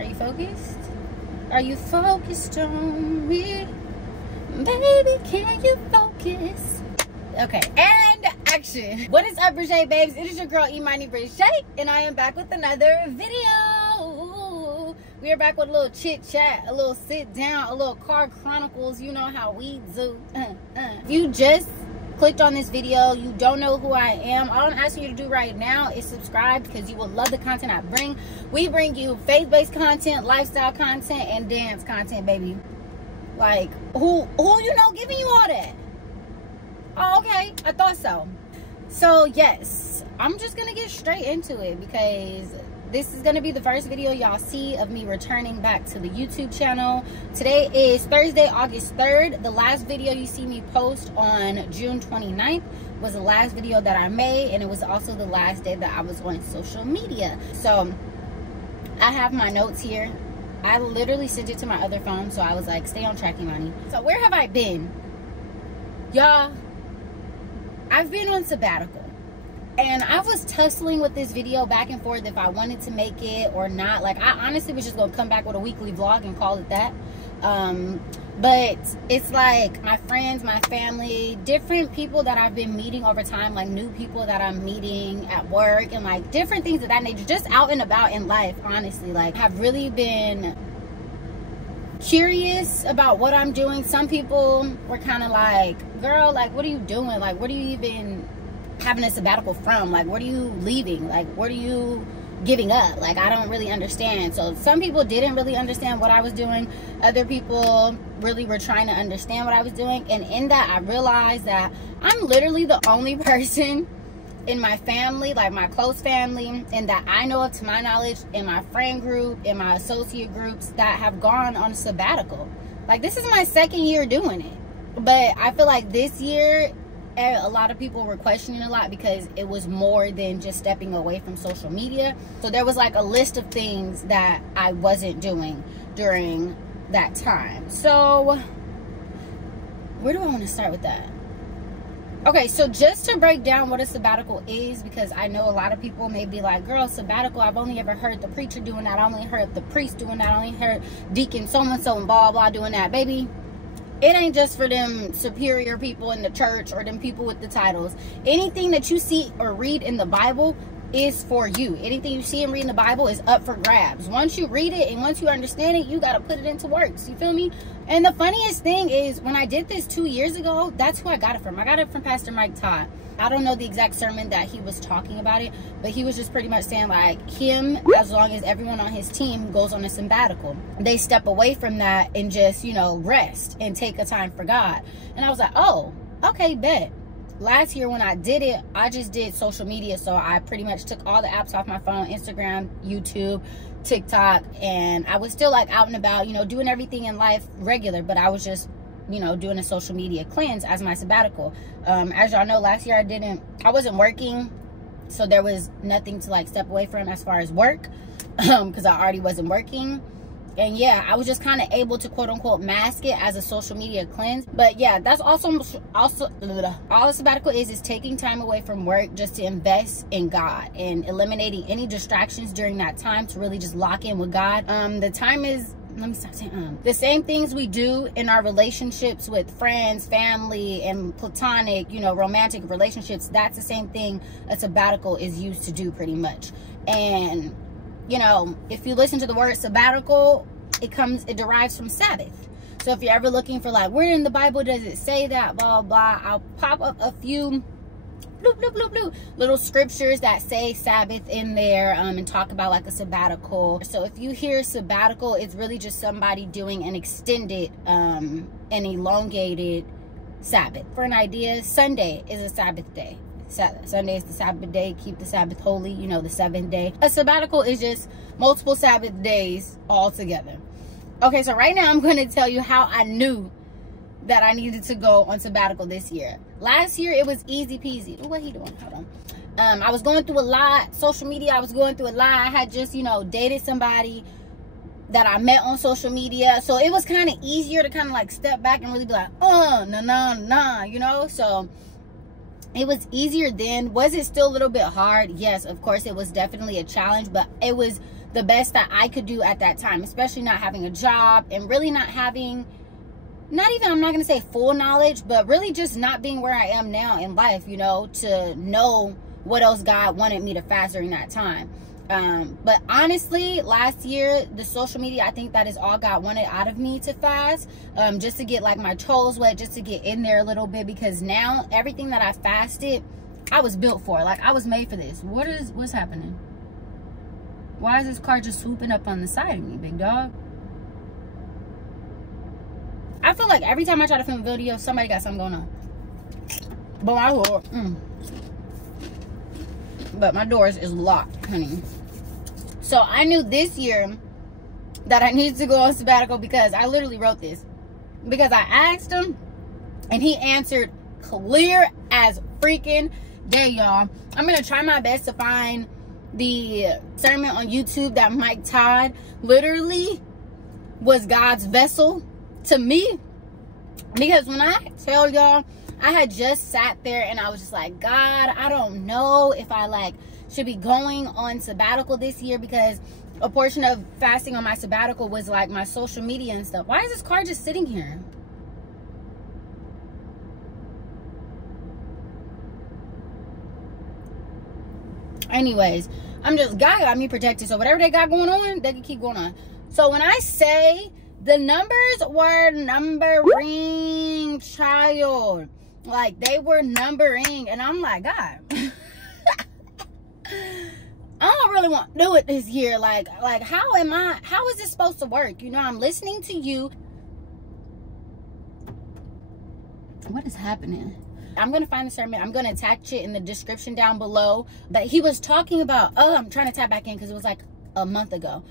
Are you focused? Are you focused on me? Baby, can you focus? Okay, and action. What is up, brejébabes? It is your girl, imanibreje, and I am back with another video. We are back with a little chit chat, a little sit down, a little car chronicles. You know how we do. If you just clicked on this video, you don't know who I am, all I'm asking you to do right now is subscribe, because you will love the content I bring. We bring you faith-based content, lifestyle content, and dance content, baby. Like, who you know giving you all that? Oh, okay, I thought so. So yes, I'm just gonna get straight into it, because this is gonna be the first video y'all see of me returning back to the YouTube channel. Today is Thursday, August 3rd. The last video you see me post on June 29th was the last video that I made, and it was also the last day that I was on social media. So I have my notes here. I literally sent it to my other phone, so I was like, stay on track, Imani. So where have I been? Y'all, I've been on sabbatical. And I was tussling with this video back and forth if I wanted to make it or not. Like, I honestly was just going to come back with a weekly vlog and call it that. But it's like my friends, my family, different people that I've been meeting over time, like new people that I'm meeting at work, and like different things of that nature, just out and about in life, honestly, like have really been curious about what I'm doing. Some people were kind of like, girl, like, what are you doing? Like, what are you even having a sabbatical from? Like, what are you leaving? Like, what are you giving up? Like, I don't really understand. So some people didn't really understand what I was doing. Other people really were trying to understand what I was doing. And in that, I realized that I'm literally the only person in my family, like my close family, and that I know of, to my knowledge, in my friend group, in my associate groups, that have gone on sabbatical. Like, this is my second year doing it. But I feel like this year, a lot of people were questioning a lot, because it was more than just stepping away from social media. So there was like a list of things that I wasn't doing during that time. So where do I want to start with that? Okay, so just to break down what a sabbatical is, because I know a lot of people may be like, girl, sabbatical, I've only ever heard the preacher doing that, I only heard the priest doing that, I only heard deacon so-and-so and blah blah doing that. Baby, it ain't just for them superior people in the church or them people with the titles. Anything that you see or read in the Bible is for you. Anything you see and read in the Bible is up for grabs. Once you read it and once you understand it, you got to put it into works. You feel me? And the funniest thing is, when I did this 2 years ago, that's who I got it from. I got it from Pastor Mike Todd. I don't know the exact sermon that he was talking about it, but he was just pretty much saying, like, him, as long as everyone on his team goes on a sabbatical, they step away from that and just, you know, rest and take a time for God. And I was like, oh, okay, bet. Last year when I did it, I just did social media. So I pretty much took all the apps off my phone, Instagram, YouTube, TikTok, and I was still like out and about, you know, doing everything in life regular, but I was just, you know, doing a social media cleanse as my sabbatical. As y'all know, last year I wasn't working, so there was nothing to like step away from as far as work, because I already wasn't working. And yeah, I was just kind of able to quote unquote mask it as a social media cleanse. But yeah, that's also all a sabbatical is taking time away from work just to invest in God and eliminating any distractions during that time to really just lock in with God. The time is, let me stop saying the same things we do in our relationships with friends, family, and platonic, you know, romantic relationships. That's the same thing a sabbatical is used to do, pretty much. And you know, if you listen to the word sabbatical, it derives from Sabbath. So if you're ever looking for like, where in the Bible does it say that, blah, blah, I'll pop up a few little scriptures that say Sabbath in there, and talk about like a sabbatical. So if you hear sabbatical, it's really just somebody doing an extended, an elongated Sabbath. For an idea, Sunday is a Sabbath day. Sunday is the Sabbath day. Keep the Sabbath holy, you know, the seventh day. A sabbatical is just multiple Sabbath days all together. Okay, so right now I'm going to tell you how I knew that I needed to go on sabbatical this year. Last year it was easy peasy. Ooh, what he doing? Hold on. I was going through a lot. Social media, I was going through a lot. I had just, you know, dated somebody that I met on social media, so it was kind of easier to kind of like step back and really be like, oh, nah, you know. So it was easier then. Was it still a little bit hard? Yes, of course, it was definitely a challenge, but it was the best that I could do at that time, especially not having a job and really not having, not even, I'm not going to say full knowledge, but really just not being where I am now in life, you know, to know what else God wanted me to fast during that time. But honestly, last year, the social media, I think that is all God wanted out of me to fast, just to get like my toes wet, just to get in there a little bit, because now everything that I fasted, I was built for. Like, I was made for this. What's happening? Why is this car just swooping up on the side of me, big dog? I feel like every time I try to film a video, somebody got something going on. But my door, but my doors is locked, honey. So I knew this year that I needed to go on sabbatical, because I literally wrote this. Because I asked him, and he answered clear as freaking day, y'all. I'm going to try my best to find the sermon on YouTube that Mike Todd literally was God's vessel to me. Because when I tell y'all, I had just sat there and I was just like, God, I don't know if I like should be going on sabbatical this year, because a portion of fasting on my sabbatical was like my social media and stuff. Why is this car just sitting here? Anyways, I'm just, God got me protected, so whatever they got going on, they can keep going on. So when I say the numbers were numbering, child, like they were numbering, and I'm like, God, I don't really want to do it this year. Like how is this supposed to work? You know, I'm listening to you. What is happening? I'm going to find the sermon. I'm going to attach it in the description down below. That he was talking about, oh, I'm trying to tap back in because it was like a month ago.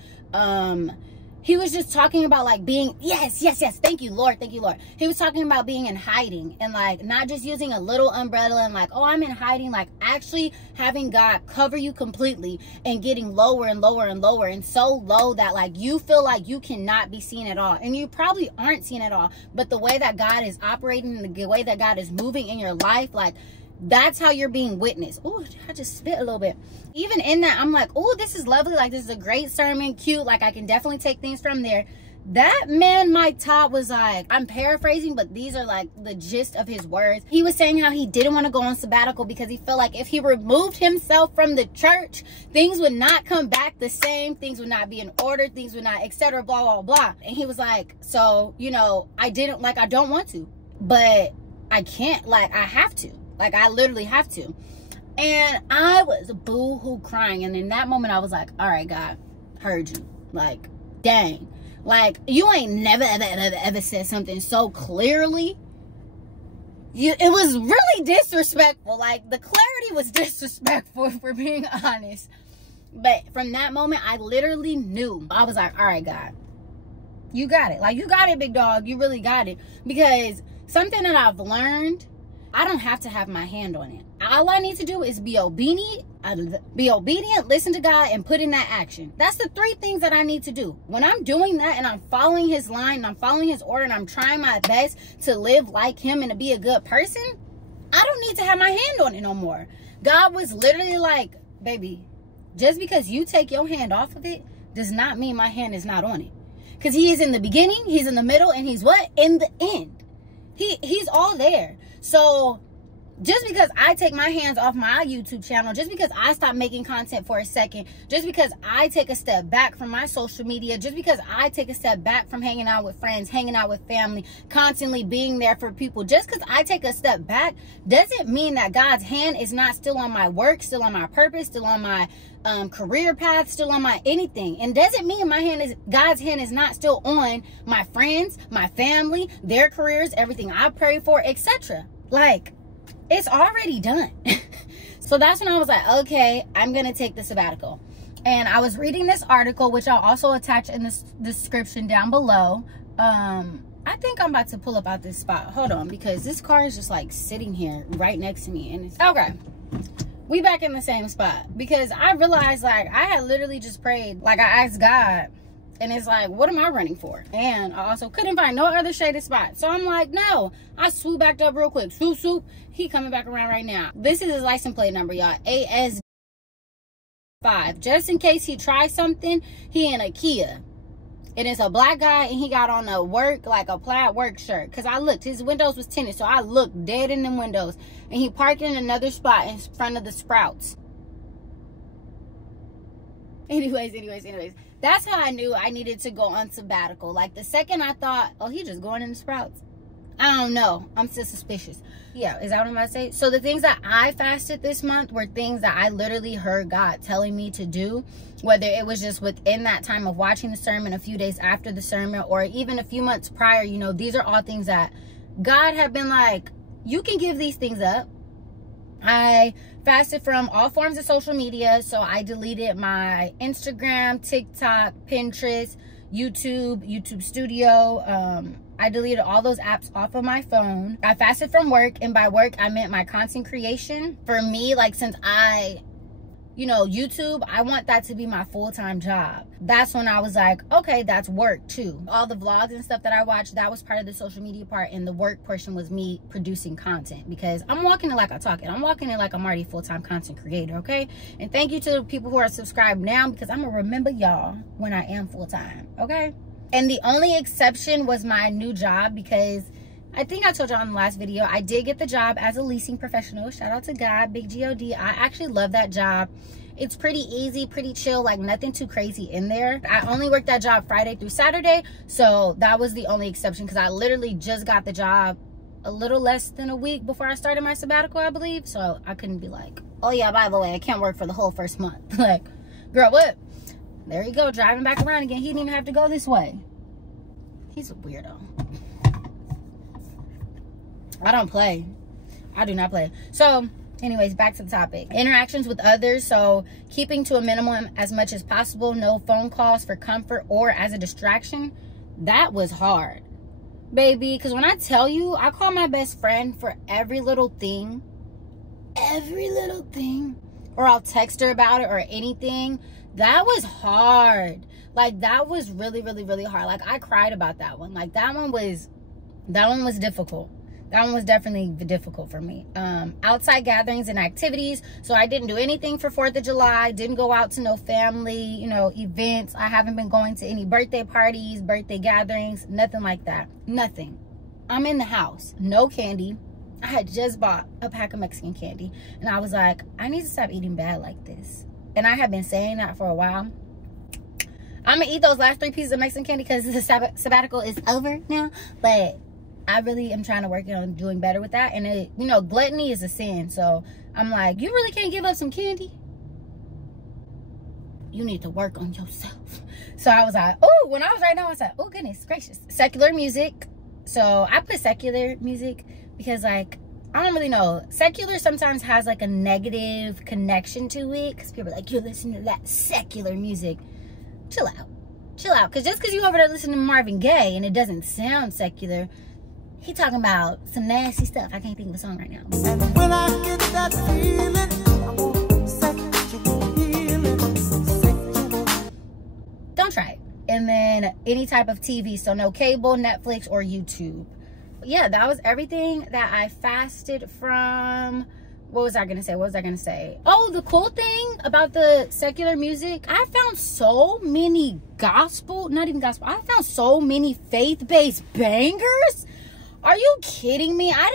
He was just talking about like being, yes. Thank you, Lord. Thank you, Lord. He was talking about being in hiding, and like not just using a little umbrella and like, oh, I'm in hiding, like actually having God cover you completely and getting lower and lower and lower, and so low that like you feel like you cannot be seen at all. And you probably aren't seen at all, but the way that God is operating, the way that God is moving in your life, like that's how you're being witnessed. Oh, I just spit a little bit. Even in that, I'm like, oh, this is lovely. Like, this is a great sermon, cute. Like, I can definitely take things from there. That man, Mike Todd, was like, I'm paraphrasing, but these are like the gist of his words. He was saying how he didn't want to go on sabbatical because he felt like if he removed himself from the church, things would not come back the same. Things would not be in order. Things would not, etc. Blah, blah, blah. And he was like, so, you know, I don't want to, but I can't, like, I have to. Like, I literally have to. And I was boo-hoo crying. And in that moment, I was like, all right, God, heard you. Like, dang. Like, you ain't never, ever said something so clearly. It was really disrespectful. Like, the clarity was disrespectful, if we're being honest. But from that moment, I literally knew. I was like, all right, God, you got it. Like, you got it, big dog. You really got it. Because something that I've learned, I don't have to have my hand on it. All I need to do is be obedient, listen to God, and put in that action. That's the 3 things that I need to do. When I'm doing that and I'm following his line and I'm following his order and I'm trying my best to live like him and to be a good person, I don't need to have my hand on it no more. God was literally like, baby, just because you take your hand off of it does not mean my hand is not on it. Because he is in the beginning, he's in the middle, and he's what? In the end. He's all there. So just because I take my hands off my YouTube channel, just because I stop making content for a second, just because I take a step back from my social media, just because I take a step back from hanging out with friends, hanging out with family, constantly being there for people, just because I take a step back doesn't mean that God's hand is not still on my work, still on my purpose, still on my career path, still on my anything. And doesn't mean God's hand is not still on my friends, my family, their careers, everything I pray for, etc. Like, it's already done. So that's when I was like, okay, I'm gonna take the sabbatical. And I was reading this article, which I'll also attach in the description down below. I think I'm about to pull up out this spot. Hold on, because this car is just like sitting here right next to me, and it's okay. We back in the same spot, because I realized, like, I had literally just prayed, like, I asked God, and it's like, what am I running for? And I also couldn't find no other shaded spot. So I'm like, no. I swoop backed up real quick. Swoop. He coming back around right now. This is his license plate number, y'all. AS 5, just in case he tries something. He in a Kia, and it's a black guy, and he got on a work, like a plaid work shirt, because I looked, his windows was tinted, so I looked dead in them windows, and he parked in another spot in front of the Sprouts. Anyways, that's how I knew I needed to go on sabbatical. Like, the second I thought, oh, he just going in the Sprouts, I don't know, I'm still suspicious. Yeah, is that what I'm about to say? So the things that I fasted this month were things that I literally heard God telling me to do, whether it was just within that time of watching the sermon, a few days after the sermon, or even a few months prior. You know, these are all things that God had been like, you can give these things up. I fasted from all forms of social media. So I deleted my Instagram, TikTok, Pinterest, YouTube Studio. I deleted all those apps off of my phone. I fasted from work, and by work, I meant my content creation. For me, like, since YouTube, I want that to be my full-time job. That's when I was like, okay, that's work too. All the vlogs and stuff that I watched, that was part of the social media part, and the work portion was me producing content, because I'm walking it like I talk it. I'm walking it like I'm already a full-time content creator, okay? And thank you to the people who are subscribed now, because I'm gonna remember y'all when I am full-time, okay? And the only exception was my new job, because I think I told y'all in the last video, I did get the job as a leasing professional. Shout out to God, big G-O-D. I actually love that job. It's pretty easy, pretty chill, like nothing too crazy in there. I only worked that job Friday through Saturday, so that was the only exception, because I literally just got the job a little less than a week before I started my sabbatical, I believe. So I couldn't be like, oh yeah, by the way, I can't work for the whole first month. Like, girl, what? There you go, driving back around again. He didn't even have to go this way. He's a weirdo. I don't play. I do not play. So, anyways, back to the topic. Interactions with others. So, keeping to a minimum as much as possible. No phone calls for comfort or as a distraction. That was hard, baby. Because when I tell you, I call my best friend for every little thing. Every little thing. Or I'll text her about it or anything. That was hard. Like, that was really, really, really hard. Like, I cried about that one. Like, that one was difficult. That one was definitely difficult for me. Outside gatherings and activities. So I didn't do anything for 4th of July. Didn't go out to no family, events. I haven't been going to any birthday parties, birthday gatherings, nothing like that. Nothing. I'm in the house. No candy. I had just bought a pack of Mexican candy. And I was like, I need to stop eating bad like this. And I have been saying that for a while. I'm going to eat those last 3 pieces of Mexican candy because the sabbatical is over now. But I really am trying to work on doing better with that. And, gluttony is a sin. So I'm like, you really can't give up some candy? You need to work on yourself. So I was like, oh, when I was writing down, I was like, oh, goodness gracious. Secular music. So I put secular music because, like, I don't really know. Secular sometimes has, like, a negative connection to it. Because people are like, you're listening to that secular music. Chill out. Chill out. Because just because you over there listening to Marvin Gaye and it doesn't sound secular, he talking about some nasty stuff. I can't think of a song right now. And when I get that feeling, I want sexual healing, sexual. Don't try it. And then any type of TV. So no cable, Netflix, or YouTube. Yeah, that was everything that I fasted from. What was I gonna say? Oh, the cool thing about the secular music, I found so many I found so many faith-based bangers. Are you kidding me? I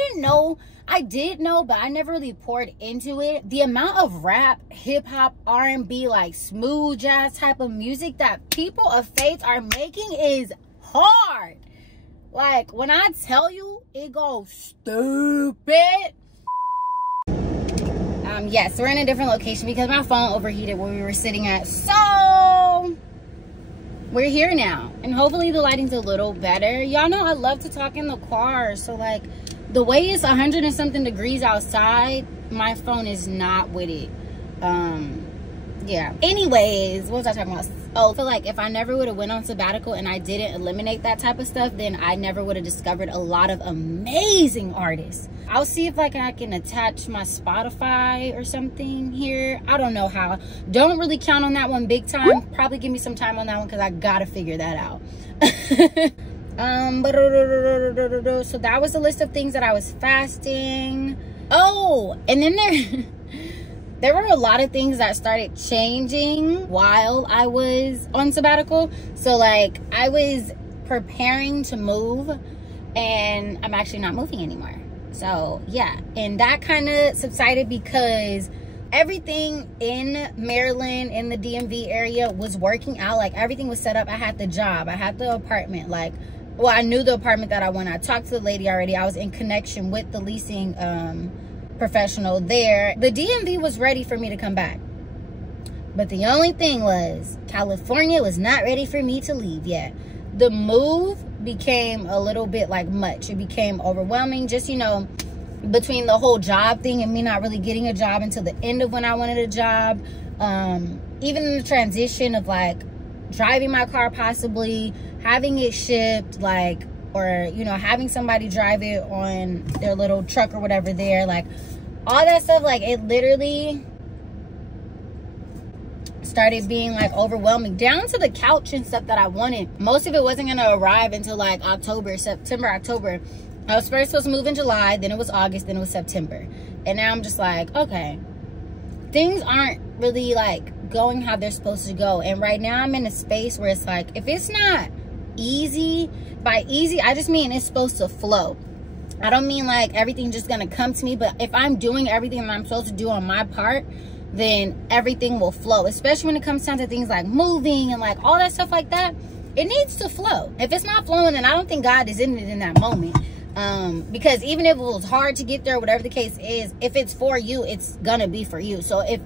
did know, but I never really poured into it. The amount of rap, hip-hop, R&B, like smooth jazz type of music that people of faith are making is hard. Like, when I tell you, it goes stupid. Yes, we're in a different location because my phone overheated where we were sitting at. So, we're here now. And hopefully the lighting's a little better. Y'all know I love to talk in the car. So, like, the way it's 100 and something degrees outside, my phone is not with it. Yeah. Anyways, what was I talking about? Oh, I feel like if I never would have went on sabbatical and I didn't eliminate that type of stuff, then I never would have discovered a lot of amazing artists. I'll see if like I can attach my Spotify or something here. I don't know how. Don't really count on that one big time. Probably give me some time on that one because I gotta figure that out. So that was the list of things that I was fasting. Oh, and then there were a lot of things that started changing while I was on sabbatical. So like I was preparing to move, and I'm actually not moving anymore. So yeah, and that kind of subsided because everything in Maryland, in the DMV area, was working out. Like everything was set up. I had the job, I had the apartment. Like, well, I knew the apartment that I wanted. I talked to the lady already. I was in connection with the leasing professional there. The DMV was ready for me to come back, but the only thing was California was not ready for me to leave yet. The move became a little bit like much. It became overwhelming, just, you know, between the whole job thing and me not really getting a job until the end of when I wanted a job. Even the transition of like driving my car, possibly having it shipped, like, or, you know, having somebody drive it on their little truck or whatever there, like all that stuff, like it literally started being like overwhelming, down to the couch and stuff that I wanted. Most of it wasn't gonna arrive until like September, October. I was first supposed to move in July, then it was August, then it was September. And now I'm just like, okay, things aren't really like going how they're supposed to go. And right now I'm in a space where it's like, if it's not easy, by easy I just mean it's supposed to flow. I don't mean like everything just gonna come to me, but if I'm doing everything that I'm supposed to do on my part, then everything will flow. Especially when it comes down to things like moving and like all that stuff like that, it needs to flow. If it's not flowing, then I don't think God is in it in that moment. Because even if it was hard to get there, whatever the case is, if it's for you, it's gonna be for you. So if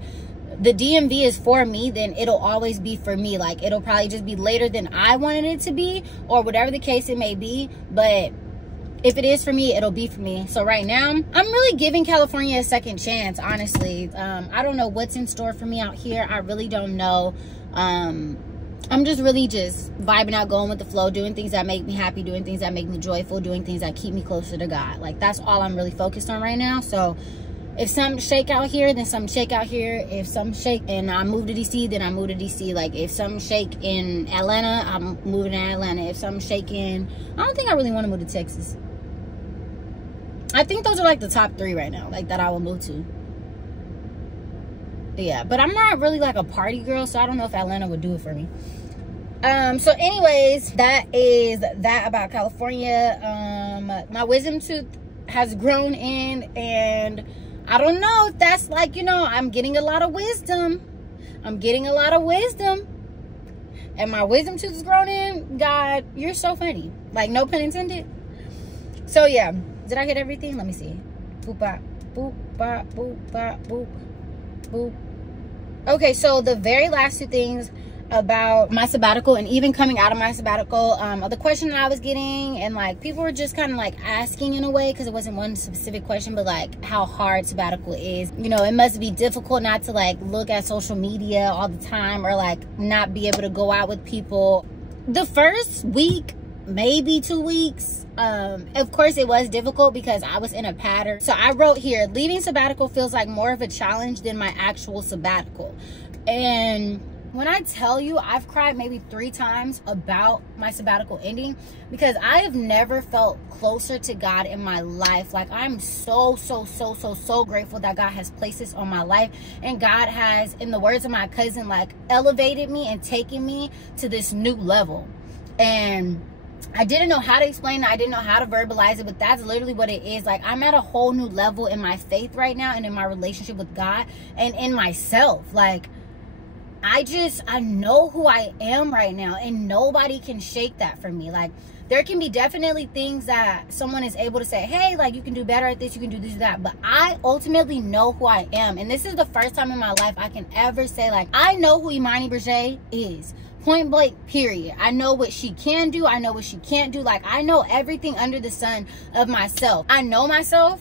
the DMV is for me, then it'll always be for me. Like it'll probably just be later than I wanted it to be, or whatever the case it may be, but if it is for me, it'll be for me. So right now, I'm really giving California a second chance, honestly. I don't know what's in store for me out here. I really don't know. I'm just really just vibing out, going with the flow, doing things that make me happy, doing things that make me joyful, doing things that keep me closer to God. Like that's all I'm really focused on right now. So if something shake out here, then something shake out here. If something shake and I move to DC, then I move to DC. Like if something shake in Atlanta, I'm moving to Atlanta. If something shake in, I don't think I really want to move to Texas. I think those are like the top 3 right now, like that I will move to. Yeah, but I'm not really like a party girl, so I don't know if Atlanta would do it for me. So anyways, that is that about California. My wisdom tooth has grown in, and I don't know if that's like, you know, I'm getting a lot of wisdom. I'm getting a lot of wisdom, and my wisdom tooth has grown in. God, you're so funny. Like, no pun intended. So yeah, did I hit everything? Let me see. Boop, bop, boop, bop, boop, bop, boop, boop. Okay, so the very last 2 things about my sabbatical, and even coming out of my sabbatical, the question that I was getting, and like people were just kind of like asking in a way, because it wasn't one specific question, but like how hard sabbatical is. You know, it must be difficult not to like look at social media all the time, or like not be able to go out with people. The first week, maybe 2 weeks, of course it was difficult because I was in a pattern. So I wrote here, leaving sabbatical feels like more of a challenge than my actual sabbatical. And when I tell you, I've cried maybe 3 times about my sabbatical ending, because I have never felt closer to God in my life. Like I'm so grateful that God has placed this on my life, and God has, in the words of my cousin, like elevated me and taken me to this new level. And I didn't know how to explain it. I didn't know how to verbalize it, but that's literally what it is. Like I'm at a whole new level in my faith right now, and in my relationship with God, and in myself. Like I know who I am right now, and nobody can shake that from me. Like there can be definitely things that someone is able to say, hey, like you can do better at this, you can do this, that, but I ultimately know who I am. And this is the first time in my life I can ever say, like, I know who imanibreje is. Point blank, period. I know what she can do. I know what she can't do. Like, I know everything under the sun of myself. I know myself.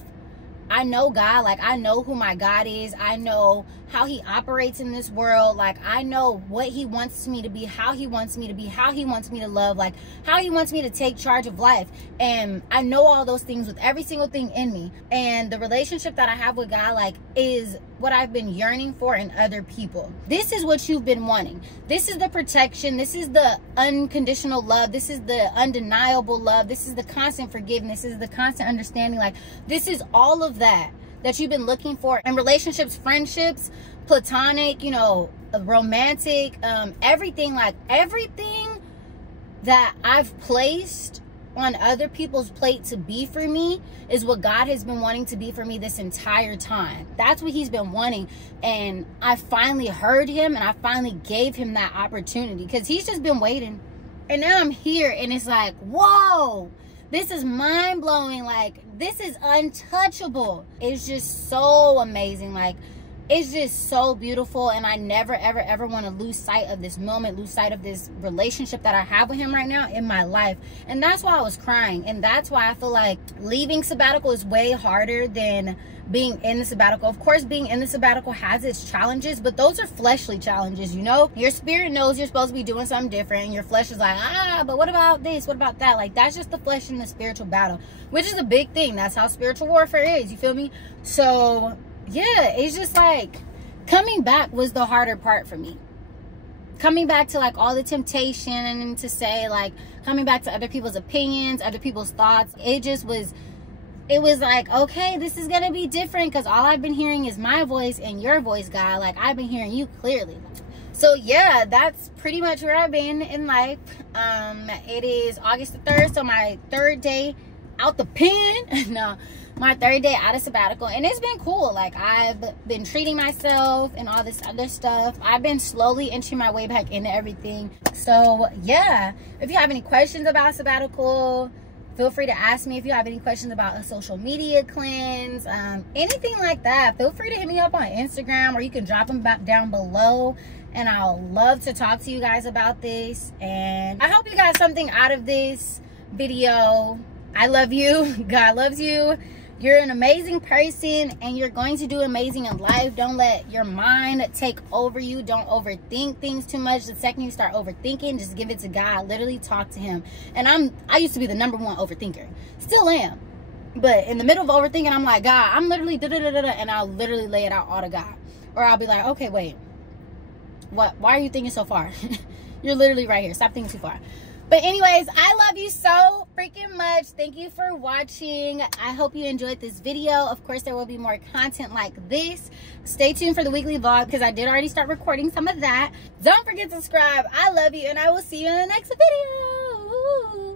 I know God. Like, I know who my God is. I know how he operates in this world. Like, I know what he wants me to be, how he wants me to be, how he wants me to love, like how he wants me to take charge of life. And I know all those things with every single thing in me. And the relationship that I have with God, like, is what I've been yearning for in other people. This is what you've been wanting. This is the protection. This is the unconditional love. This is the undeniable love. This is the constant forgiveness. This is the constant understanding. Like, this is all of that that you've been looking for in relationships, friendships, platonic, you know, romantic, everything, like everything that I've placed on other people's plate to be for me is what God has been wanting to be for me this entire time. That's what he's been wanting. And I finally heard him, and I finally gave him that opportunity, because he's just been waiting. And now I'm here, and it's like, whoa, this is mind-blowing. Like, this is untouchable. It's just so amazing. Like, it's just so beautiful, and I never ever ever want to lose sight of this moment, lose sight of this relationship that I have with him right now in my life. And that's why I was crying, and that's why I feel like leaving sabbatical is way harder than being in the sabbatical. Of course, being in the sabbatical has its challenges, but those are fleshly challenges, you know. Your spirit knows you're supposed to be doing something different, and your flesh is like, but what about this, what about that? Like, that's just the flesh in the spiritual battle, which is a big thing. That's how spiritual warfare is, you feel me? So yeah, it's just like coming back was the harder part for me. Coming back to like all the temptation, and to say, like, coming back to other people's opinions, other people's thoughts. It was like, okay, this is gonna be different, because all I've been hearing is my voice and your voice, God. Like, I've been hearing you clearly. So yeah, that's pretty much where I've been in life. It is August the 3rd, so my third day out the pen. No, my third day out of sabbatical, and it's been cool. Like, I've been treating myself and all this other stuff. I've been slowly inching my way back into everything. So yeah, if you have any questions about sabbatical, feel free to ask me. If you have any questions about a social media cleanse, anything like that, feel free to hit me up on Instagram, or you can drop them back down below, and I'll love to talk to you guys about this. And I hope you got something out of this video. I love you. God loves you. You're an amazing person, and you're going to do amazing in life. Don't let your mind take over you. Don't overthink things too much. The second you start overthinking, just give it to God. Literally talk to him. And I used to be the #1 overthinker. Still am. But in the middle of overthinking, I'm like, God, I'm literally da-da-da-da-da, and I'll literally lay it out all to God. Or I'll be like, okay, wait. Why are you thinking so far? You're literally right here. Stop thinking too far. But anyways, I love you so freaking much. Thank you for watching. I hope you enjoyed this video. Of course, there will be more content like this. Stay tuned for the weekly vlog, because I did already start recording some of that. Don't forget to subscribe. I love you, and I will see you in the next video. Ooh.